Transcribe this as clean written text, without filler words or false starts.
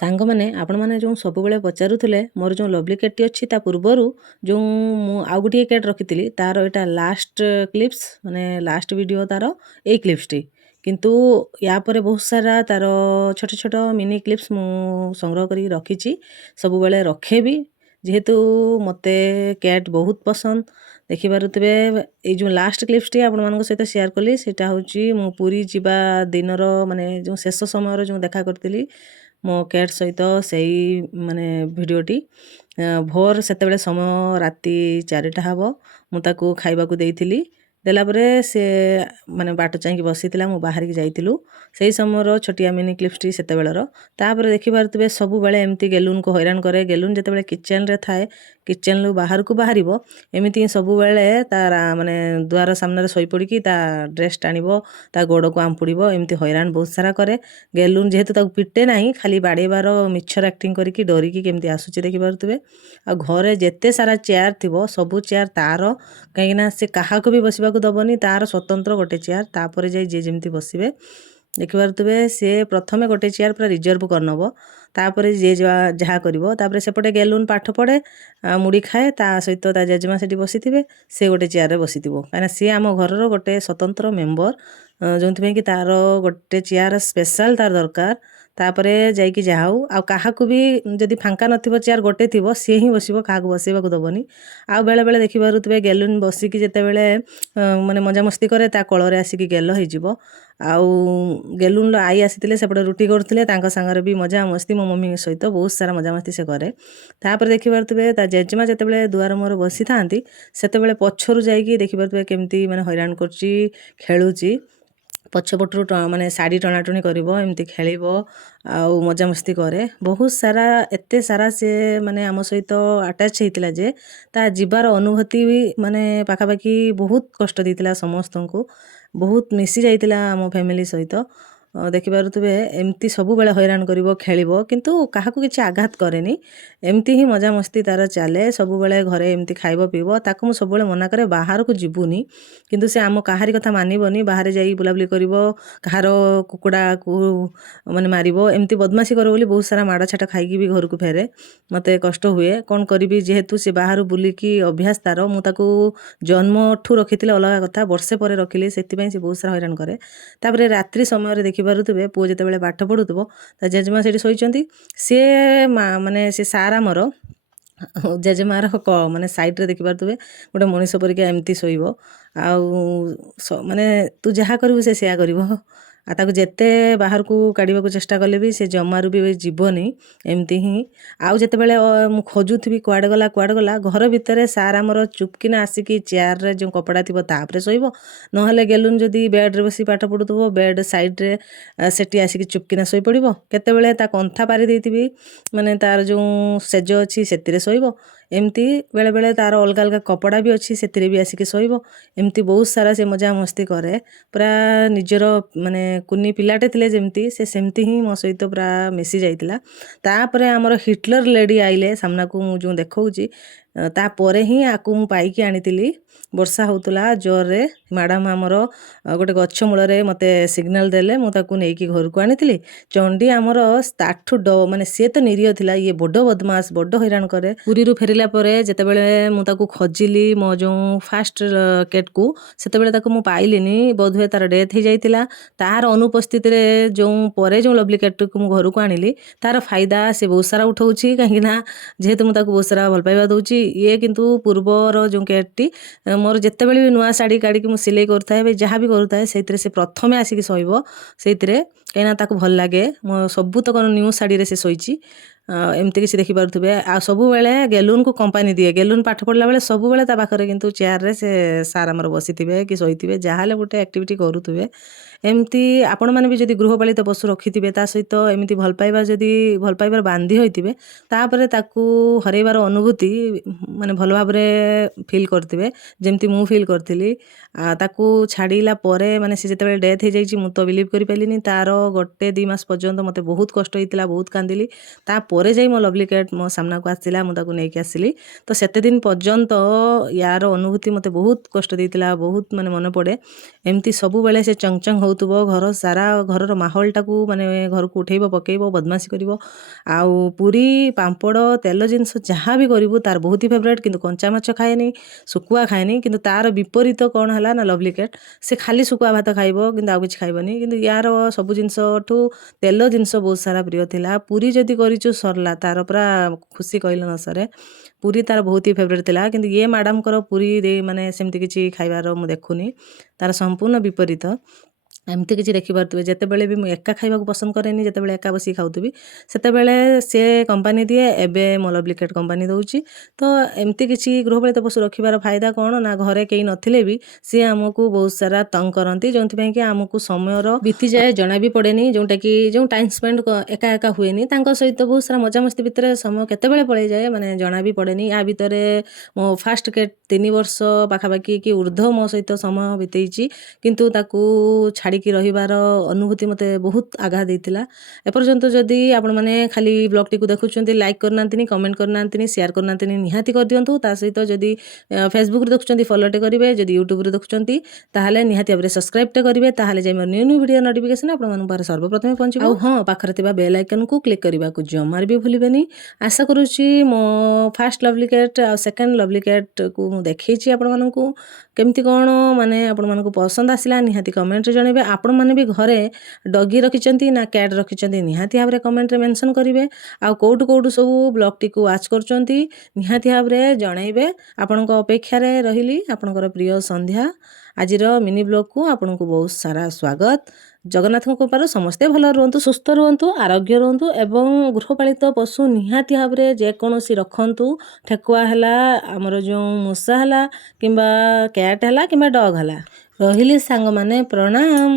ସାଙ୍ଗମାନେ ଆପଣମାନେ ଯେଉଁ ସବୁବେଳେ ପଚାରୁଥିଲେ ମୋର ଯେଉଁ ଲଭଲି କେଟ୍ଟି ଅଛି ତା ପୂର୍ବରୁ ଯେଉଁ ମୁଁ ଆଉ ଗୋଟିଏ କେଟ୍ ରଖିଥିଲି ତାର ଏଇଟା ଲାଷ୍ଟ କ୍ଲିପ୍ସ ମାନେ ଲାଷ୍ଟ ଭିଡ଼ିଓ ତାର ଏଇ କ୍ଲିପ୍ସଟି କିନ୍ତୁ ୟା ପରେ ବହୁତ ସାରା ତାର ଛୋଟ ଛୋଟ ମିନି କ୍ଲିପ୍ସ ମୁଁ ସଂଗ୍ରହ କରିକି ରଖିଛି ସବୁବେଳେ ରଖେ ବି ଯେହେତୁ ମୋତେ କ୍ୟାଟ୍ ବହୁତ ପସନ୍ଦ ଦେଖିପାରୁଥିବେ ଏଇ ଯେଉଁ ଲାଷ୍ଟ କ୍ଲିପ୍ସଟି ଆପଣମାନଙ୍କ ସହିତ ସେୟାର କଲି ସେଇଟା ହେଉଛି ମୁଁ ପୁରୀ ଯିବା ଦିନର ମାନେ ଯେଉଁ ଶେଷ ସମୟର ଯେଉଁ ଦେଖା କରିଥିଲି ମୋ କ୍ୟାଟ୍ ସହିତ ସେଇ ମାନେ ଭିଡ଼ିଓଟି ଭୋର ସେତେବେଳେ ସମୟ ରାତି 4ଟା ହେବ ମୁଁ ତାକୁ ଖାଇବାକୁ ଦେଇଥିଲି ଦେଲା ପରେ ସେ ମାନେ ବାଟ ଚାହିଁକି ବସିଥିଲା ମୁଁ ବାହାରିକି ଯାଇଥିଲୁ ସେଇ ସମୟର ଛୋଟିଆ ମିନି କ୍ଲିପ୍ସଟି ସେତେବେଳର ତାପରେ ଦେଖିପାରୁଥିବେ ସବୁବେଳେ ଏମିତି ଗେଲୁନକୁ ହଇରାଣ କରେ ଗେଲୁନ ଯେତେବେଳେ କିଚେନରେ ଥାଏ କିଚେନରୁ ବାହାରକୁ ବାହାରିବ ଏମିତି ହିଁ ସବୁବେଳେ ତା ମାନେ ଦୁଆର ସାମ୍ନାରେ ଶୋଇପଡ଼ିକି ତା ଡ୍ରେସ୍ ଟାଣିବ ତା ଗୋଡ଼କୁ ଆମ୍ପୁଡ଼ିବ ଏମିତି ହଇରାଣ ବହୁତ ସାରା କରେ ଗେଲୁନ ଯେହେତୁ ତାକୁ ପିଟେ ନାହିଁ ଖାଲି ବାଡ଼େଇବାର ମିଛର ଆକ୍ଟିଂ କରିକି ଡରିକି କେମିତି ଆସୁଛି ଦେଖିପାରୁଥିବେ ଆଉ ଘରେ ଯେତେ ସାରା ଚେୟାର ଥିବ ସବୁ ଚେୟାର ତାର କାହିଁକିନା ସେ କାହାକୁ ବି ବସିବାକୁ ଦେବନି ତାର ସ୍ୱତନ୍ତ୍ର ଗୋଟେ ଚେୟାର ତାପରେ ଯାଇ ଯିଏ ଯେମିତି ବସିବେ ଦେଖିପାରୁଥିବେ ସିଏ ପ୍ରଥମେ ଗୋଟେ ଚେୟାର ପୁରା ରିଜର୍ଭ କରିନେବ ତାପରେ ଯିଏ ଯାହା କରିବ ତାପରେ ସେପଟେ ଗେଲୁନ ପାଠ ପଢ଼େ ମୁଢ଼ି ଖାଏ ତା ସହିତ ତା ଜେଜେମା ସେଠି ବସିଥିବେ ସେ ଗୋଟେ ଚେୟାରରେ ବସିଥିବ କାହିଁକିନା ସିଏ ଆମ ଘରର ଗୋଟେ ସ୍ୱତନ୍ତ୍ର ମେମ୍ବର ଯେଉଁଥିପାଇଁ କି ତାର ଗୋଟେ ଚେୟାର ସ୍ପେଶାଲ ତାର ଦରକାର ତାପରେ ଯାଇକି ଯାହା ହଉ ଆଉ କାହାକୁ ବି ଯଦି ଫାଙ୍କା ନଥିବ ଚେୟାର ଗୋଟେ ଥିବ ସିଏ ହିଁ ବସିବ କାହାକୁ ବସିବାକୁ ଦେବନି ଆଉ ବେଳେବେଳେ ଦେଖିପାରୁଥିବେ ଗେଲୁନ ବସିକି ଯେତେବେଳେ ମାନେ ମଜାମସ୍ତି କରେ ତା କୋଳରେ ଆସିକି ଗେଲ ହେଇଯିବ ଆଉ ଗେଲୁନର ଆଈ ଆସିଥିଲେ ସେପଟେ ରୁଟି କରୁଥିଲେ ତାଙ୍କ ସାଙ୍ଗରେ ବି ମଜାମସ୍ତି ମୋ ମମି ସହିତ ବହୁତ ସାରା ମଜାମସ୍ତି ସେ କରେ ତାପରେ ଦେଖିପାରୁଥିବେ ତା ଜେଜେମା ଯେତେବେଳେ ଦୁଆର ମୁହଁରେ ବସିଥାନ୍ତି ସେତେବେଳେ ପଛରୁ ଯାଇକି ଦେଖିପାରୁଥିବେ କେମିତି ମାନେ ହଇରାଣ କରୁଛି ଖେଳୁଛି ପଛପଟରୁ ମାନେ ଶାଢ଼ୀ ଟଣାଟଣି କରିବ ଏମିତି ଖେଳିବ ଆଉ ମଜାମସ୍ତି କରେ ବହୁତ ସାରା ଏତେ ସାରା ସେ ମାନେ ଆମ ସହିତ ଆଟାଚ୍ ହେଇଥିଲା ଯେ ତା ଯିବାର ଅନୁଭୂତି ବି ମାନେ ପାଖାପାଖି ବହୁତ କଷ୍ଟ ଦେଇଥିଲା ସମସ୍ତଙ୍କୁ ବହୁତ ମିଶି ଯାଇଥିଲା ଆମ ଫ୍ୟାମିଲି ସହିତ ଦେଖିପାରୁଥିବେ ଏମିତି ସବୁବେଳେ ହଇରାଣ କରିବ ଖେଳିବ କିନ୍ତୁ କାହାକୁ କିଛି ଆଘାତ କରେନି ଏମିତି ହିଁ ମଜାମସ୍ତି ତାର ଚାଲେ ସବୁବେଳେ ଘରେ ଏମିତି ଖାଇବ ପିଇବ ତାକୁ ମୁଁ ସବୁବେଳେ ମନା କରେ ବାହାରକୁ ଯିବୁନି କିନ୍ତୁ ସେ ଆମ କାହାରି କଥା ମାନିବନି ବାହାରେ ଯାଇ ବୁଲାବୁଲି କରିବ କାହାର କୁକୁଡ଼ାକୁ ମାନେ ମାରିବ ଏମିତି ବଦମାସି କରିବ ବୋଲି ବହୁତ ସାରା ମାଡ଼ ଛାଟ ଖାଇକି ବି ଘରକୁ ଫେରେ ମୋତେ କଷ୍ଟ ହୁଏ କ'ଣ କରିବି ଯେହେତୁ ସେ ବାହାରୁ ବୁଲିକି ଅଭ୍ୟାସ ତାର ମୁଁ ତାକୁ ଜନ୍ମଠୁ ରଖିଥିଲେ ଅଲଗା କଥା ବର୍ଷେ ପରେ ରଖିଲି ସେଥିପାଇଁ ସେ ବହୁତ ସାରା ହଇରାଣ କରେ ତାପରେ ରାତ୍ରି ସମୟରେ ଦେଖିପାରୁଥିବେ ପୁଅ ଯେତେବେଳେ ପାଠ ପଢ଼ୁଥିବ ତା ଜେଜେମା ସେଠି ଶୋଇଛନ୍ତି ସିଏ ମାନେ ସେ ସାର୍ ଆମର ଜେଜେମାର ମାନେ ସାଇଡ଼ରେ ଦେଖିପାରୁଥିବେ ଗୋଟେ ମଣିଷ ପରିକା ଏମିତି ଶୋଇବ ଆଉ ମାନେ ତୁ ଯାହା କରିବୁ ସେ ସେୟା କରିବ ଆଉ ତାକୁ ଯେତେ ବାହାରକୁ କାଢ଼ିବାକୁ ଚେଷ୍ଟା କଲେ ବି ସେ ଜମାରୁ ବି ଯିବନି ଏମିତି ହିଁ ଆଉ ଯେତେବେଳେ ମୁଁ ଖୋଜୁଥିବି କୁଆଡ଼େ ଗଲା ଘର ଭିତରେ ସାର୍ ଆମର ଚୁପକିନା ଆସିକି ଚେୟାରରେ ଯେଉଁ କପଡ଼ା ଥିବ ତାପରେ ଶୋଇବ ନହେଲେ ଗେଲୁନ ଯଦି ବେଡ଼ରେ ବସି ପାଠ ପଢ଼ୁଥିବ ବେଡ଼ ସାଇଡ଼ରେ ସେଠି ଆସିକି ଚୁପକିନା ଶୋଇପଡ଼ିବ କେତେବେଳେ ତା କନ୍ଥା ପାରି ଦେଇଥିବି ମାନେ ତାର ଯେଉଁ ସେଜ ଅଛି ସେଥିରେ ଶୋଇବ ଏମିତି ବେଳେବେଳେ ତାର ଅଲଗା ଅଲଗା କପଡ଼ା ବି ଅଛି ସେଥିରେ ବି ଆସିକି ଶୋଇବ ଏମିତି ବହୁତ ସାରା ସେ ମଜାମସ୍ତି କରେ ପୁରା ନିଜର ମାନେ କୁନି ପିଲାଟେ ଥିଲେ ଯେମିତି ସେ ସେମିତି ହିଁ ମୋ ସହିତ ପୁରା ମିଶି ଯାଇଥିଲା ତାପରେ ଆମର ହିଟଲର ଲେଡ଼ି ଆଇଲେ ସାମ୍ନାକୁ ମୁଁ ଯେଉଁ ଦେଖାଉଛି ତାପରେ ହିଁ ଆକୁ ମୁଁ ପାଇକି ଆଣିଥିଲି ବର୍ଷା ହେଉଥିଲା ଜୋରରେ ମ୍ୟାଡ଼ାମ୍ ଆମର ଗୋଟେ ଗଛ ମୂଳରେ ମୋତେ ସିଗ୍ନାଲ ଦେଲେ ମୁଁ ତାକୁ ନେଇକି ଘରକୁ ଆଣିଥିଲି ଚଣ୍ଡୀ ଆମର ତାଠୁ ମାନେ ସିଏ ତ ନିରୀହ ଥିଲା ଇଏ ବଡ଼ ବଦମାସ ବଡ଼ ହଇରାଣ କରେ ପୁରୀରୁ ଫେରିଲା ପରେ ଯେତେବେଳେ ମୁଁ ତାକୁ ଖୋଜିଲି ମୋ ଯେଉଁ ଫାଷ୍ଟ କେଟ୍କୁ ସେତେବେଳେ ତାକୁ ମୁଁ ପାଇଲିନି ବୋଧହୁଏ ତାର ଡେଥ୍ ହେଇଯାଇଥିଲା ତାର ଅନୁପସ୍ଥିତିରେ ପରେ ଯେଉଁ ଲଭଲି କେଟ୍କୁ ମୁଁ ଘରକୁ ଆଣିଲି ତାର ଫାଇଦା ସେ ବହୁତ ସାରା ଉଠାଉଛି କାହିଁକିନା ଯେହେତୁ ମୁଁ ତାକୁ ବହୁତ ସାରା ଭଲ ପାଇବା ଦେଉଛି ଇଏ କିନ୍ତୁ ପୂର୍ବର ଯେଉଁ କେଟ୍ଟି ମୋର ଯେତେବେଳେ ବି ନୂଆ ଶାଢ଼ୀ କାଢ଼ିକି ମୁଁ ସିଲେଇ କରୁଥାଏ ବା ଯାହା ବି କରୁଥାଏ ସେଇଥିରେ ସେ ପ୍ରଥମେ ଆସିକି ଶୋଇବ ସେଇଥିରେ କାହିଁକିନା ତାକୁ ଭଲ ଲାଗେ ମୋ ସବୁତକ ନ୍ୟୁ ଶାଢ଼ୀରେ ସେ ଶୋଇଛି ଏମିତି କିଛି ଦେଖିପାରୁଥିବେ ଆଉ ସବୁବେଳେ ଗେଲୁନକୁ କମ୍ପାନୀ ଦିଏ ଗେଲୁନ ପାଠ ପଢ଼ିଲା ବେଳେ ସବୁବେଳେ ତା ପାଖରେ କିନ୍ତୁ ଚେୟାରରେ ସେ ସାର୍ ଆମର ବସିଥିବେ କି ଶୋଇଥିବେ ଯାହାହେଲେ ଗୋଟେ ଆକ୍ଟିଭିଟି କରୁଥିବେ ଏମିତି ଆପଣମାନେ ବି ଯଦି ଗୃହପାଳିତ ପଶୁ ରଖିଥିବେ ତା ସହିତ ଏମିତି ଭଲ ପାଇବାର ବାନ୍ଧି ହୋଇଥିବେ ତାପରେ ତାକୁ ହରେଇବାର ଅନୁଭୂତି ମାନେ ଭଲ ଭାବରେ ଫିଲ୍ କରିଥିବେ ଯେମିତି ମୁଁ ଫିଲ୍ କରିଥିଲି ତାକୁ ଛାଡ଼ିଲା ପରେ ମାନେ ସେ ଯେତେବେଳେ ଡେଥ୍ ହେଇଯାଇଛି ମୁଁ ତ ବିଲିଭ୍ କରିପାରିଲିନି ତାର 1-2 ମାସ ପର୍ଯ୍ୟନ୍ତ ମୋତେ ବହୁତ କଷ୍ଟ ହେଇଥିଲା ବହୁତ କାନ୍ଦିଲି ତାପରେ ଯାଇ ମୋ ଲଭଲି କ୍ୟାଟ୍ ମୋ ସାମ୍ନାକୁ ଆସିଥିଲା ମୁଁ ତାକୁ ନେଇକି ଆସିଲି ତ ସେତେ ଦିନ ପର୍ଯ୍ୟନ୍ତ ୟାର ଅନୁଭୂତି ମୋତେ ବହୁତ କଷ୍ଟ ଦେଇଥିଲା ବହୁତ ମାନେ ମନେ ପଡ଼େ ଏମିତି ସବୁବେଳେ ସେ ଚଙ୍ଗ ଚଙ୍ଗ ହେଉଥିବ, ଘର ସାରା ଘରର ମାହୋଲଟାକୁ ମାନେ ଘରକୁ ଉଠେଇବ ପକେଇବ, ବଦମାସି କରିବ। ଆଉ ପୁରୀ ପାମ୍ପଡ଼ ତେଲ ଜିନିଷ ଯାହା ବି କରିବୁ ତାର ବହୁତ ହି ଫେଭରେଟ୍। କିନ୍ତୁ କଞ୍ଚା ମାଛ ଖାଏନି, ଶୁଖୁଆ ଖାଏନି। କିନ୍ତୁ ତାର ବିପରୀତ କ'ଣ ହେଲା ନା ଲଭଲି କ୍ୟାଟ୍, ସେ ଖାଲି ଶୁଖୁଆ ଭାତ ଖାଇବ କିନ୍ତୁ ଆଉ କିଛି ଖାଇବନି। କିନ୍ତୁ ୟାର ସବୁ ଜିନିଷଠୁ ତେଲ ଜିନିଷ ବହୁତ ସାରା ପ୍ରିୟ ଥିଲା। ପୁରୀ ଯଦି କରିଛୁ ସରିଲା, ତାର ପୁରା ଖୁସି କହିଲେ ନ ସରେ। ପୁରୀ ତାର ବହୁତ ହି ଫେଭରେଟ୍ ଥିଲା। କିନ୍ତୁ ଇଏ ମ୍ୟାଡ଼ାମଙ୍କର ପୁରୀ ମାନେ ସେମିତି କିଛି ଖାଇବାର ମୁଁ ଦେଖୁନି, ତାର ସମ୍ପୂର୍ଣ୍ଣ ବିପରୀତ। ଏମିତି କିଛି ଦେଖିପାରୁଥିବେ, ଯେତେବେଳେ ବି ମୁଁ ଏକା ଖାଇବାକୁ ପସନ୍ଦ କରେନି, ଯେତେବେଳେ ଏକା ବସିକି ଖାଉଥିବି ସେତେବେଳେ ସେ କମ୍ପାନୀ ଦିଏ। ଏବେ ମୋ ଲଭଲି କ୍ୟାଟ୍ କମ୍ପାନୀ ଦେଉଛି। ତ ଏମିତି କିଛି ଗୃହପାଳିତ ପଶୁ ରଖିବାର ଫାଇଦା କ'ଣ ନା, ଘରେ କେହି ନଥିଲେ ବି ସିଏ ଆମକୁ ବହୁତ ସାରା ତଙ୍ଗ କରନ୍ତି, ଯେଉଁଥିପାଇଁ କି ଆମକୁ ସମୟର ବିତିଯାଏ ଜଣା ବି ପଡ଼େନି। ଯେଉଁଟାକି ଯେଉଁ ଟାଇମ୍ ସ୍ପେଣ୍ଡ ଏକା ଏକା ହୁଏନି, ତାଙ୍କ ସହିତ ବହୁତ ସାରା ମଜାମସ୍ତି ଭିତରେ ସମୟ କେତେବେଳେ ପଳେଇଯାଏ ମାନେ ଜଣା ବି ପଡ଼େନି। ୟା ଭିତରେ ମୋ ଫାଷ୍ଟ କ୍ୟାଟ୍ 3 ବର୍ଷ ପାଖାପାଖି କି ଉର୍ଦ୍ଧ୍ୱ ମୋ ସହିତ ସମୟ ବିତେଇଛି। କିନ୍ତୁ ତାକୁ ଛାଡ଼ିକି ରହିବାର ଅନୁଭୂତି ମୋତେ ବହୁତ ଆଘାତ ଦେଇଥିଲା। ଏପର୍ଯ୍ୟନ୍ତ ଯଦି ଆପଣମାନେ ଖାଲି ବ୍ଲଗ୍ଟିକୁ ଦେଖୁଛନ୍ତି, ଲାଇକ୍ କରିନାହାନ୍ତିନି, କମେଣ୍ଟ କରିନାହାନ୍ତିନି, ସେୟାର କରିନାହାନ୍ତିନି, ନିହାତି କରିଦିଅନ୍ତୁ। ତା ସହିତ ଯଦି ଫେସବୁକ୍ରେ ଦେଖୁଛନ୍ତି ଫଲୋଟେ କରିବେ, ଯଦି ୟୁଟ୍ୟୁବରେ ଦେଖୁଛନ୍ତି ତାହେଲେ ନିହାତି ଭାବରେ ସବସ୍କ୍ରାଇବ୍ଟେ କରିବେ। ତାହେଲେ ଯାଇ ମୋର ନ୍ୟୁ ଭିଡ଼ିଓ ନୋଟିଫିକେସନ୍ ଆପଣମାନଙ୍କ ପାଖରେ ସର୍ବପ୍ରଥମେ ପହଞ୍ଚିବ। ଆଉ ହଁ, ପାଖରେ ଥିବା ବେଲ୍ ଆଇକନ୍କୁ କ୍ଲିକ୍ କରିବାକୁ ଜମାରୁ ବି ଭୁଲିବେନି। ଆଶା କରୁଛି ମୋ ଫାର୍ଷ୍ଟ ଲଭଲି କ୍ୟାଟ୍ ଆଉ ସେକେଣ୍ଡ ଲଭଲି କ୍ୟାଟ୍କୁ ମୁଁ ଦେଖେଇଛି ଆପଣମାନଙ୍କୁ। କେମିତି କ'ଣ ମାନେ ଆପଣମାନଙ୍କୁ ପସନ୍ଦ ଆସିଲା ନିହାତି କମେଣ୍ଟରେ ଜଣାଇବେ। ଆପଣମାନେ ବି ଘରେ ଡଗି ରଖିଛନ୍ତି ନା କ୍ୟାଟ୍ ରଖିଛନ୍ତି, ନିହାତି ଭାବରେ କମେଣ୍ଟରେ ମେନସନ୍ କରିବେ। ଆଉ କେଉଁଠୁ କେଉଁଠୁ ସବୁ ବ୍ଲଗ୍ଟିକୁ ୱାଚ୍ କରୁଛନ୍ତି ନିହାତି ଭାବରେ ଜଣାଇବେ। ଆପଣଙ୍କ ଅପେକ୍ଷାରେ ରହିଲି। ଆପଣଙ୍କର ପ୍ରିୟ ସନ୍ଧ୍ୟା। ଆଜିର ମିନି ବ୍ଲଗ୍କୁ ଆପଣଙ୍କୁ ବହୁତ ସାରା ସ୍ୱାଗତ। ଜଗନ୍ନାଥଙ୍କ କୃପାରୁ ସମସ୍ତେ ଭଲ ରୁହନ୍ତୁ, ସୁସ୍ଥ ରୁହନ୍ତୁ, ଆରୋଗ୍ୟ ରୁହନ୍ତୁ ଏବଂ ଗୃହପାଳିତ ପଶୁ ନିହାତି ଭାବରେ ଯେକୌଣସି ରଖନ୍ତୁ। ଠେକୁଆ ହେଲା, ଆମର ଯେଉଁ ମୂଷା ହେଲା, କିମ୍ବା କ୍ୟାଟ୍ ହେଲା, କିମ୍ବା ଡଗ୍ ହେଲା। ରହିଲି ସାଙ୍ଗମାନେ, ପ୍ରଣାମ।